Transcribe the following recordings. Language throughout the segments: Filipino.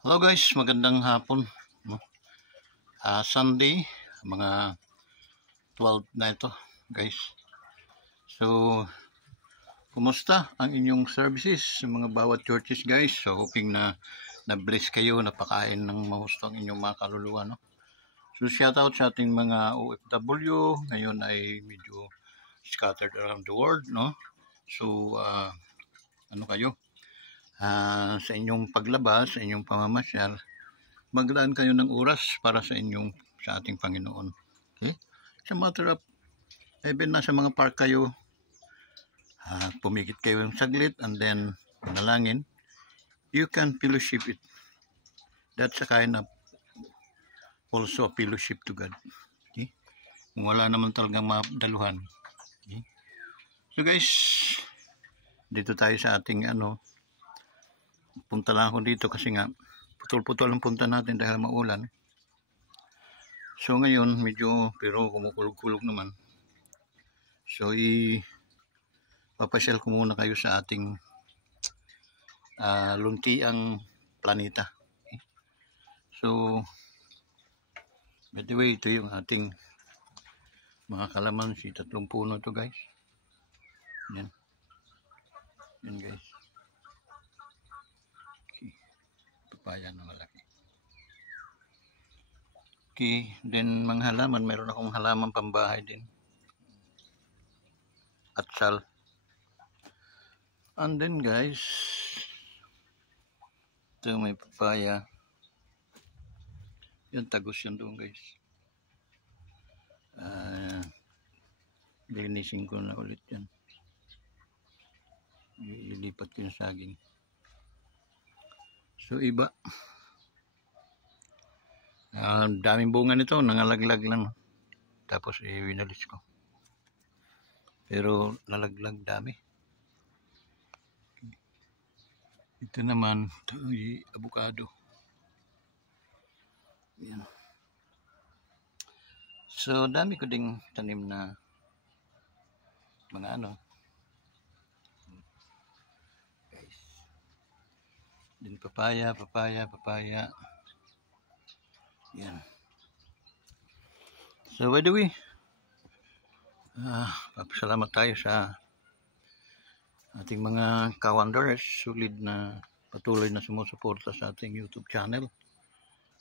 Hello guys, magandang hapon. No? Sunday, mga 12 na ito guys. So, kumusta ang inyong services sa mga bawat churches guys? So, hoping na na-bless kayo, napakain ng mahusto ang inyong mga kaluluwa. No? So, shout out sa ating mga OFW. Ngayon ay medyo scattered around the world. No? So, ano kayo? Sa inyong paglabas, sa inyong pamamasyal, maglaan kayo ng oras para sa ating Panginoon. Okay? Sa matter of, even nasa mga park kayo, pumikit kayo ng saglit and then manalangin, you can fellowship it. That's a kind of also a fellowship to God. Okay? Kung wala naman talagang madaluhan. Okay? So guys, dito tayo sa ating punta lang ako dito kasi nga putol-putol ang punta natin dahil maulan. So ngayon medyo pero kumukulog-kulog naman. So papasyal ko muna kayo sa ating luntiang planeta. Okay? So by the way, ito yung ating mga kalamansi, 3 puno to guys. Yan. Yan guys. Okay. Papaya na malaki. Okay, then mga halaman, meron akong halaman pambahay din. Atsal. And then guys, ito may papaya. Yan, tagos yan doon guys. Linisin ko na ulit yan. Ilipat ko yung saging. So iba. Daming bunga nito, nangalaglag lang. Tapos winalis ko. Pero nalaglag dami. Ito naman, ito yung avocado. Yan. So dami ko ding tanim na mga guys. Din papaya. Yan. So by the way, papasalamat tayo sa ating mga ka-wanderers, solid na patuloy na sumusuporta sa ating YouTube channel.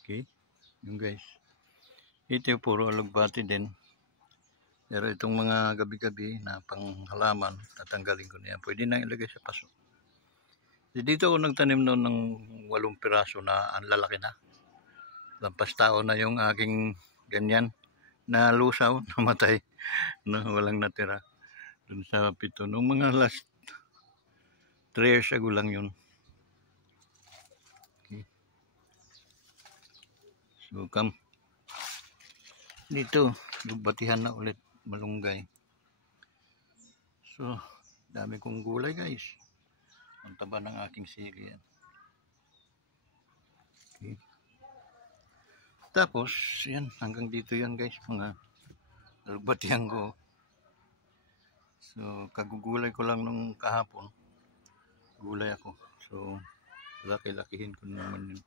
Okay, yung guys. Ito puro alugbati din. Pero itong mga gabi-gabi na panghalaman, tatanggalin ko na yan. Pwede na ilagay sa paso. Dito ako nagtanim noon ng 8 piraso na ang lalaki na. Lampas tao na yung aking ganyan na lusaw, namatay, na walang natira. Dun sa 7. Nung mga last 3 years ago lang yun. Okay. So come. Dito, batihan na ulit, malunggay. So, dami kong gulay guys. Ang taba ng aking sili yan. Okay. Tapos, yan, hanggang dito yan guys, mga batihan ko. So, kagugulay ko lang nung kahapon. Gulay ako. So, laki-lakihin ko naman yun.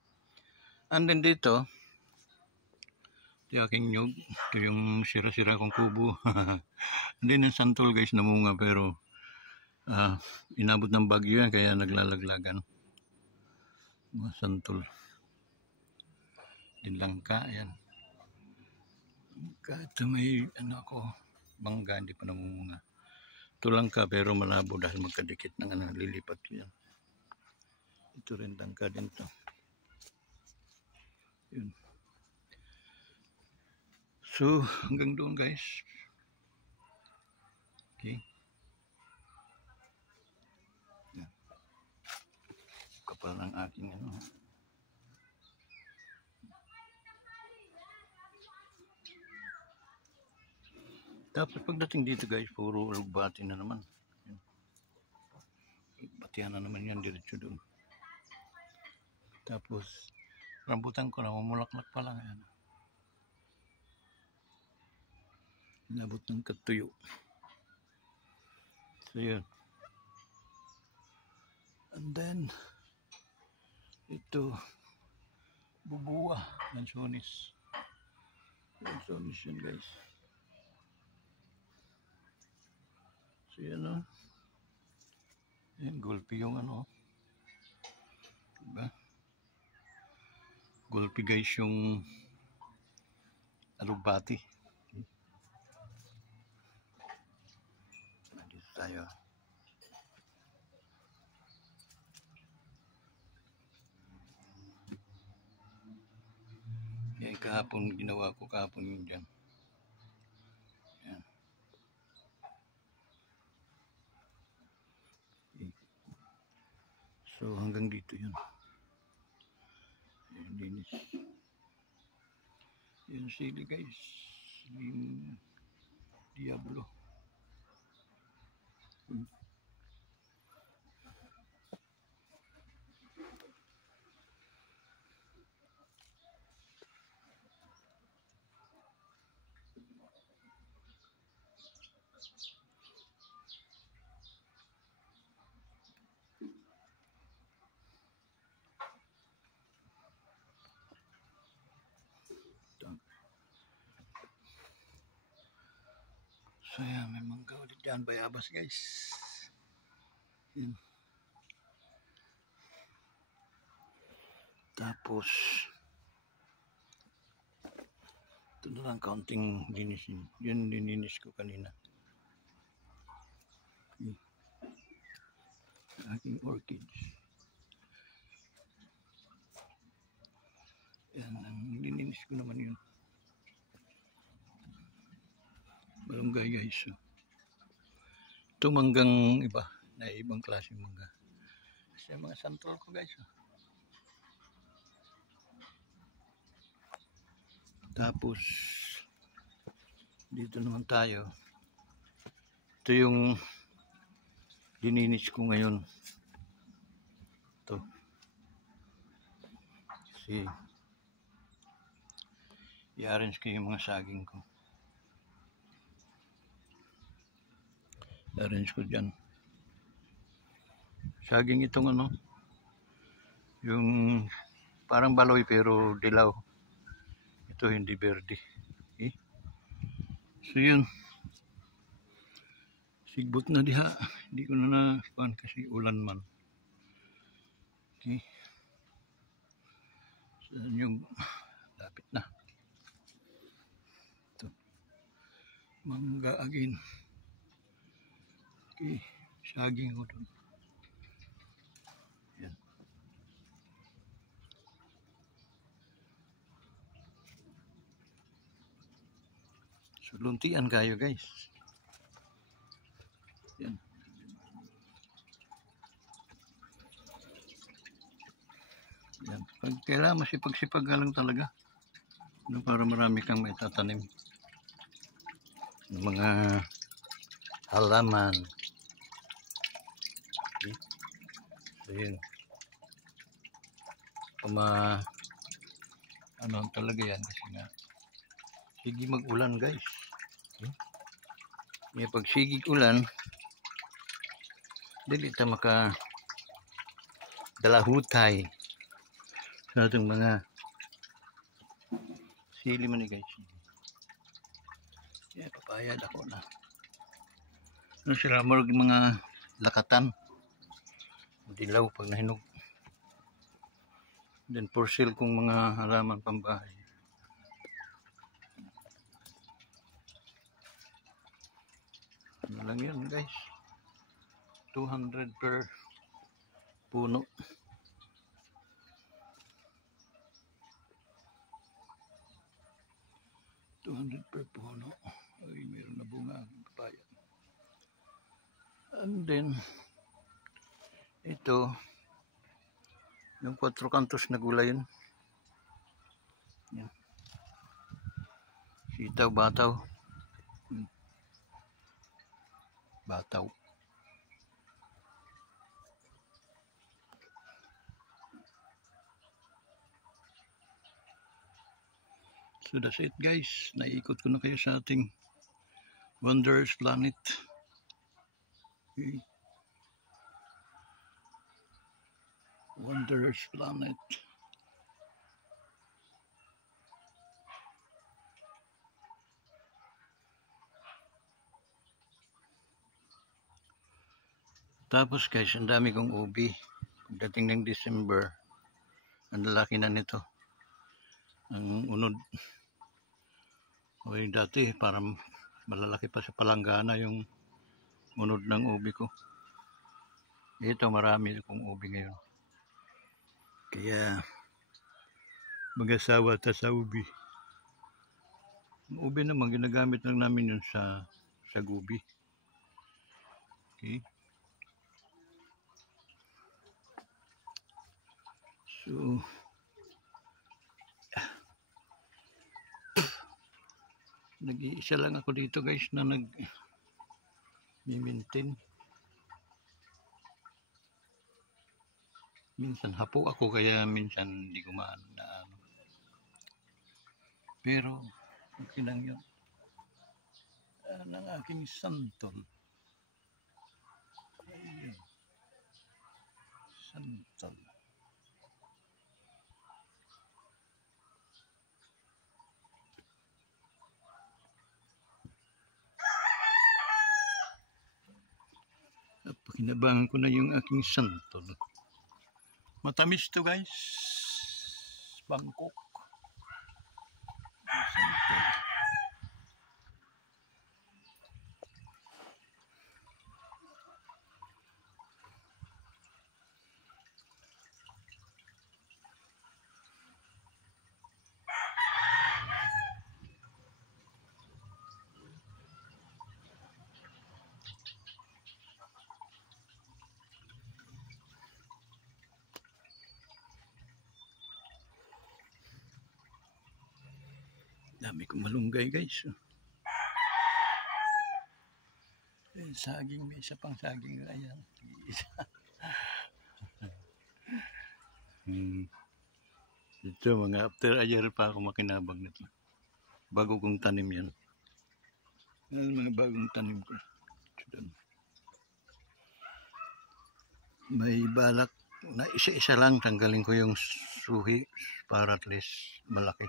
And then dito, ito yung aking nyug. Ito yung sira-sira kong kubo. Hindi ng santol guys, namunga pero inabot ng bagyo yan kaya naglalaglagan. Mga santol. Din langka, yan. Ito may bangga, hindi pa namunga. Ito langka pero malabo dahil magkadikit ng lilipat yan. Ito rin langka din to. Yun. So, hanggang doon guys. Okay. Yan. Kapal ng aking Tapos pagdating dito guys, puro alugbati na naman. Batihan na naman yan, diretso doon. Tapos, rambutan ko na, mamulaklak pa lang yan. Inabot ng katuyo. So yun. And then, ito, Bubuwa. Lansones. Lansones yan guys. So yan o. Yan, gulpi yung ano. Diba? Gulpi guys yung alugbati. Dito tayo. Yan kahapon, ginawa ko kahapon yun dyan. Yan. So hanggang dito yun. Yan, linis. Yan sili guys. Yung Diablo. So yan, may mangga ulit dyan, bayabas guys. Yan. Tapos ito na lang kaunting linisin. Yun lininis ko kanina. Okay. Aking orchids. Yan, ang lininis ko naman yun. Malunggay guys. So, ito manggang iba, na ibang klase mangga. Kasi mga santol ko guys. So. Tapos dito naman tayo. Ito yung lininis ko ngayon. Ito. Kasi i-arrange ko yung mga saging ko. I-arrange ko dyan. Saging itong ano, yung parang baloy pero dilaw. Ito hindi verde. Okay? So yun. Sigbot na diha. Hindi ko na nakuhan kasi ulan man. Okay. So yung lapit na. Ito. Mangga again. Okay. Saging ko doon. Yan. So luntian kayo guys. Yan. Yan. Pag kailangan masipag-sipag ka lang talaga. Para marami kang maitatanim. Ng mga halaman. Okay. So yun. Ano talaga yan kasi nga. Sige mag-ulan guys. Okay. Pag sigig ulan, dili ta maka dalahutay sa ating mga sili man guys. Yan, papayad ako na. Ano sila mga lakatan. Dilaw pag nahinog. Then for sale kong mga halaman pambahay. Ano lang yun guys. 200 per puno. Per puno. Ay, meron na bunga ang papaya. And then ito yung 4 kantos na gulay yun. Yan. Sitaw, bataw. Bataw. So that's it guys. Naikot ko na kayo sa ating Wondrous Planet. Okay. Wondrous Planet. Tapos guys, ang dami kong ubi. Pagdating ng December, ang lalaki na nito. Ang unod. Okay, dati parang malalaki pa sa palanggana yung unod ng ubi ko. Ito marami akong ubi ngayon. Kaya mag-asawa ta sa ubi. Ang ubi naman ginagamit lang namin yun sa gubi. Okay. So nag-iisa lang ako dito guys na nag-maintain. Minsan hapo ako kaya minsan hindi ko maano na ano. Pero okay lang yun. Ang aking santol. Ayun. Santol. Pakinabangan ko na yung aking santol. Matamis to guys. Bangkok. Santol. Dami kong malunggay guys. Saging, may isa pang saging. Ayan. Ito mga after a year pa ako makinabang nito. Bago kong tanim yan. Yan mga bagong tanim ko. May balak na isa-isa lang tanggalin ko yung suhi para at least malaki.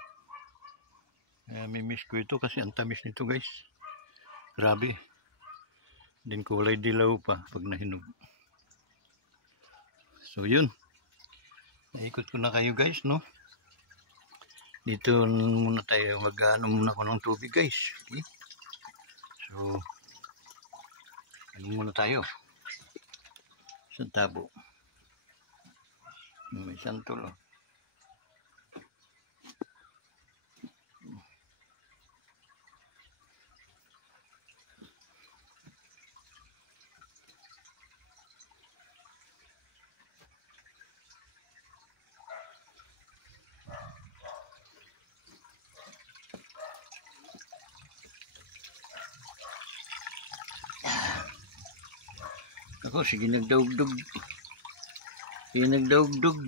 May miss ko ito kasi ang tamis nito guys. Grabe. Din kulay dilaw pa pag nahinog. So yun. Naikot ko na kayo guys, no? Dito muna tayo. Mag-ano muna ko ng tubig guys. Okay? So, ano muna tayo? Sa tabo. May santol. Oh. Ako, sige nagdaugdug. Sige nagdaugdug.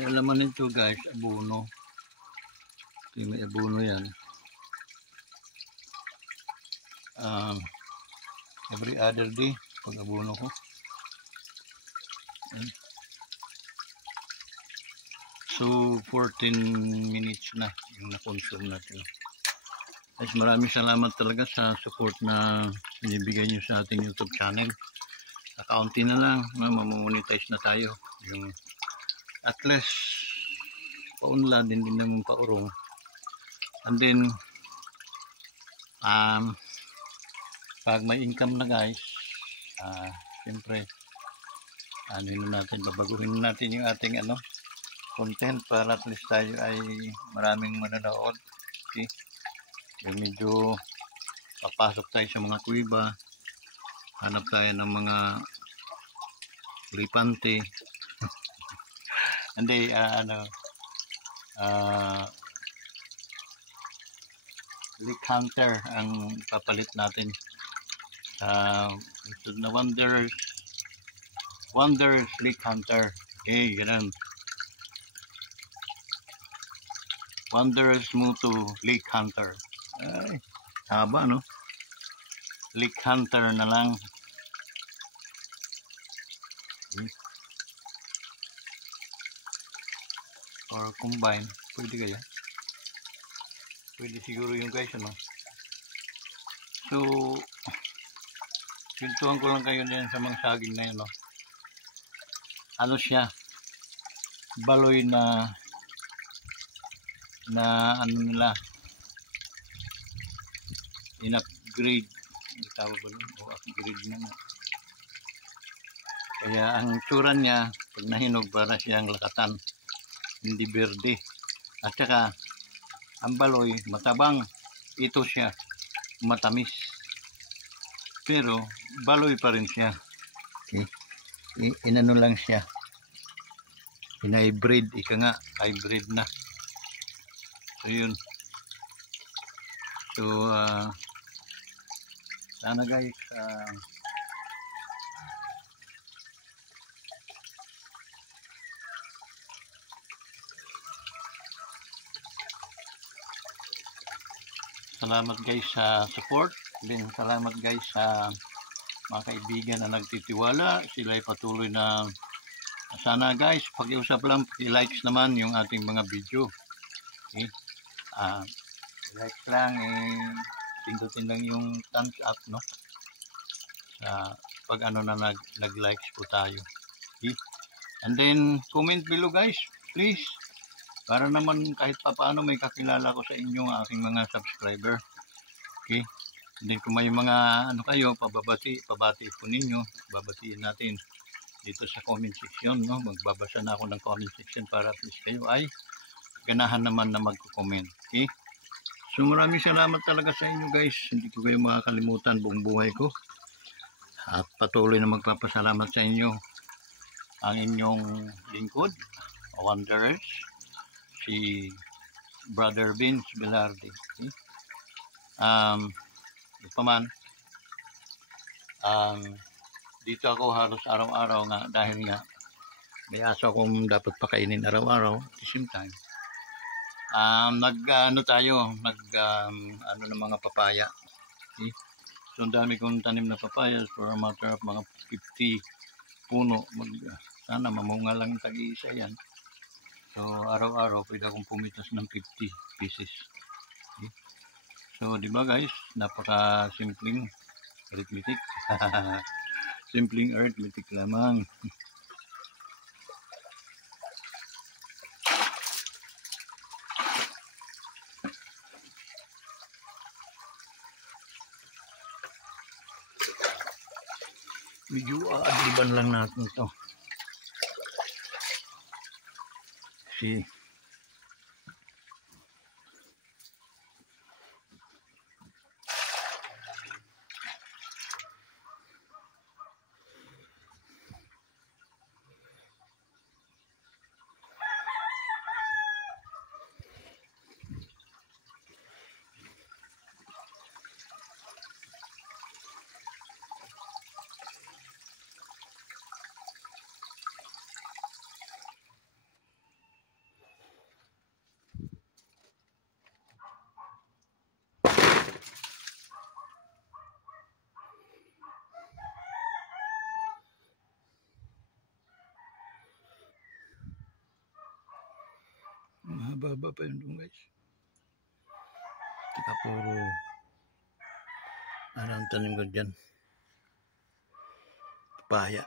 Alaman nito guys, abono. Okay, may abono yan. Every other day, pag abono ko. So, 14 minutes na yung na-consume natin. Guys, maraming salamat talaga sa support na binibigay nyo sa ating YouTube channel. Kaunti na lang, mamonetize na tayo. Yung at least paunlad din naman paurong. And then pag may income na guys, siyempre ano na natin, babaguhin natin yung ating content para at least tayo ay maraming manonood. Okay? Yung medyo papasok tayo sa mga kuiba, hanap tayo ng mga lipante. Hindi, leak hunter ang papalit natin. Na Wonders leak hunter. Okay, ganun. Wonders Mutu leak hunter. Ay, haba no? Leak hunter na lang. Or combine. Pwede kaya? Pwede siguro yung guys, ano? So, pintuan ko lang kayo din sa mga saging na yun, no? Ano siya? Baloy na ano nila, in-upgrade. Tawag ba nun? O upgrade na nga. Kaya ang tsura niya, pag nahinog, para siyang lakatan. Hindi berde. At saka, ang baloy, matabang. Ito siya, matamis. Pero, baloy pa rin siya. Okay. Inano lang siya. Hybrid, ika nga, hybrid na. So, yun. So, sana guys, salamat guys sa support. Then salamat guys sa mga kaibigan na nagtitiwala. Sila ay patuloy na sana guys, pag-iusap lang, i-likes naman yung ating mga video. Okay? Likes lang, pindutin lang yung thumbs up, no? Sa pag ano na nag-likes po tayo. Okay? And then comment below guys, please. Para naman kahit papaano may kakilala ko sa inyo ang aking mga subscriber. Okay? And then kung may mga ano kayo, pabati po ninyo, babatiin natin dito sa comment section, no? Magbabasa na ako ng comment section para at least kayo ay ganahan naman na magko-comment. Okay? So maraming salamat talaga sa inyo guys. Hindi ko kayo makakalimutan buong buhay ko. At patuloy na magpapasalamat sa inyo ang inyong lingkod, Wanderers, si Brother Vince Velarde. Okay? Paman, dito ako halos araw-araw nga dahil nga may aso akong dapat pakainin araw-araw at the same time. Ano ng mga papaya. Okay? So ang dami kong tanim na papaya for a matter of mga 50 puno. Sana mamunga lang tag-iisa yan. So araw-araw pwede akong pumitas ng 50 pieces. Okay? So di ba guys, napaka simpleng arithmetic. Simpleng arithmetic lamang. Medyo aadliban lang natin ito. Si mahaba pa yun guys. Tika puro ano ang tanim ko dyan, papaya.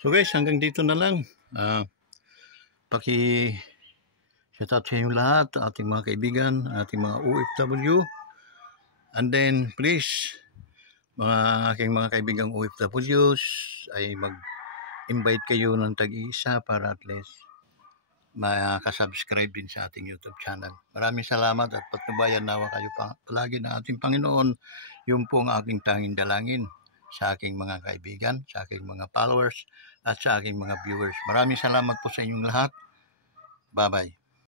So guys, hanggang dito na lang. Shout out sa inyong lahat, ating mga kaibigan, ating mga OFW. And then, please, mga aking mga kaibigang OFWs, ay mag-invite kayo ng tag-iisa para at least makasubscribe din sa ating YouTube channel. Maraming salamat at patnubayan nawa kayo palagi ng ating Panginoon. Yun po ang aking tanging dalangin sa aking mga kaibigan, sa aking mga followers, at sa aking mga viewers. Maraming salamat po sa inyong lahat. Bye-bye.